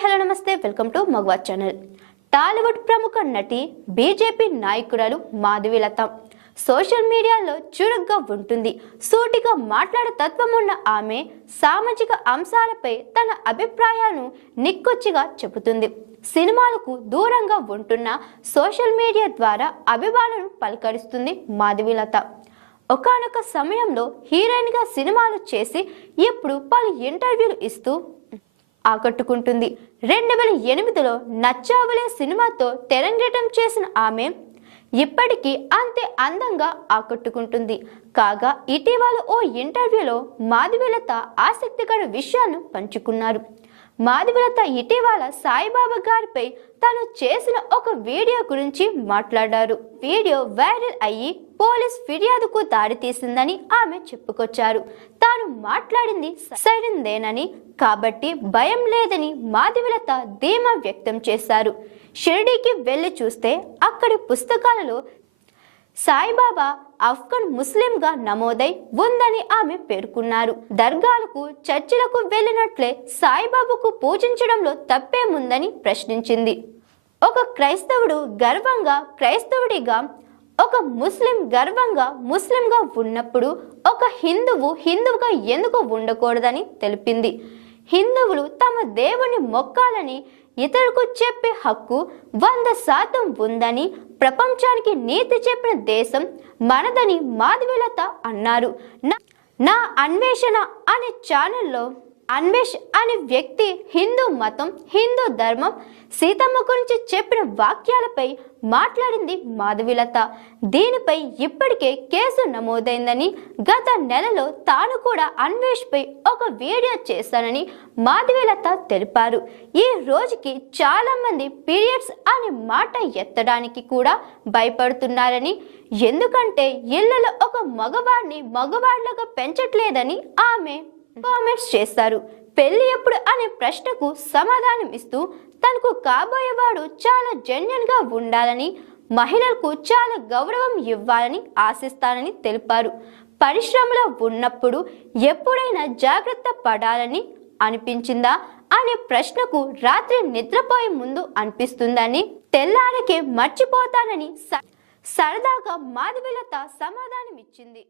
Hello నమస్తే. Welcome to మగవా channel. Tollywood ప్రముఖ నటి బీజేపీ నాయకురాలు మాధవిలత సోషల్ మీడియాలో చురుగ్గా ఉంటుంది. సూటిగా మాట్లాడే తత్వం ఉన్న ఆమె సామాజిక అంశాలపై తన అభిప్రాయాలను నిక్కొచ్చిగా చెబుతుంది. సినిమాలకు దూరంగా ఉంటున్న సోషల్ మీడియా ద్వారా అభిమానులను పలకరిస్తుంది మాధవిలత ఒకానొక సమయంలో హీరోయిన్గా సినిమాలు చేసి ఇప్పుడు పలు ఇంటర్వ్యూలు ఇస్తూ ఆకట్టుకుంటుంది. రెండు వేల ఎనిమిదిలో నచ్చావలే సినిమాతో తెరంగేటం చేసిన ఆమె ఇప్పటికీ అంతే అందంగా ఆకట్టుకుంటుంది. కాగా ఇటీవల ఓ ఇంటర్వ్యూలో మాధవిలత ఆసక్తికర విషయాలను పంచుకున్నారు. మాధవలత ఇటీవల సాయిబాబా గారిపై తాను చేసిన ఒక వీడియో గురించి మాట్లాడారు. వీడియో వైరల్ అయ్యి పోలీస్ ఫిర్యాదుకు దారితీసిందని ఆమె చెప్పుకొచ్చారు. తాను మాట్లాడింది సరైనదేనని కాబట్టి భయం లేదని మాధవలత ధీమా వ్యక్తం చేశారు. షిరిడీకి వెళ్ళి చూస్తే అక్కడి పుస్తకాలలో సాయిబాబా ఆఫ్ఘన్ ముస్లింగా నమోదై ఉందని ఆమె పేర్కొన్నారు. దర్గాలకు చర్చిలకు వెళ్ళినట్లే సాయిబాబాకు పూజించడంలో తప్పేముందని ప్రశ్నించింది. ఒక క్రైస్తవుడు గర్వంగా క్రైస్తవుడిగా ఒక ముస్లిం గర్వంగా ముస్లింగా ఉన్నప్పుడు ఒక హిందువు హిందువుగా ఎందుకు ఉండకూడదని తెలిపింది. హిందువులు తమ దేవుని మొక్కాలని ఇతరులకు చెప్పే హక్కు వంద శాతం ఉందని ప్రపంచానికి నీతి చెప్పిన దేశం మనదని మాధవిలత అన్నారు. నా- నా అన్వేషణ అనే ఛానల్లో అన్వేష్ అనే వ్యక్తి హిందూ మతం హిందూ ధర్మం సీతమ్మ గురించి చెప్పిన వాక్యాలపై మాట్లాడింది మాధవిలత. దీనిపై ఇప్పటికే కేసు నమోదైందని గత నెలలో తాను కూడా అన్వేష్పై ఒక వీడియో చేశానని మాధవిలత తెలిపారు. ఈ రోజుకి చాలామంది పీరియడ్స్ అనే మాట ఎత్తడానికి కూడా భయపడుతున్నారని ఎందుకంటే ఇళ్ళలో ఒక మగవాడిని మగవాళ్ళగా పెంచట్లేదని ఆమె కామెంట్స్ చేస్తారు. పెళ్ళి ఎప్పుడు అనే ప్రశ్నకు సమాధానం ఇస్తూ తనకు కాబోయేవాడు చాలా జెన్యున్గా ఉండాలని మహిళలకు చాలా గౌరవం ఇవ్వాలని ఆశిస్తానని తెలిపారు. పరిశ్రమలో ఉన్నప్పుడు ఎప్పుడైనా జాగ్రత్త పడాలని అనిపించిందా అనే ప్రశ్నకు రాత్రి నిద్రపోయే ముందు అనిపిస్తుందని తెల్లారికే మర్చిపోతానని స- సరదాగా మాధవిలత సమాధానం ఇచ్చింది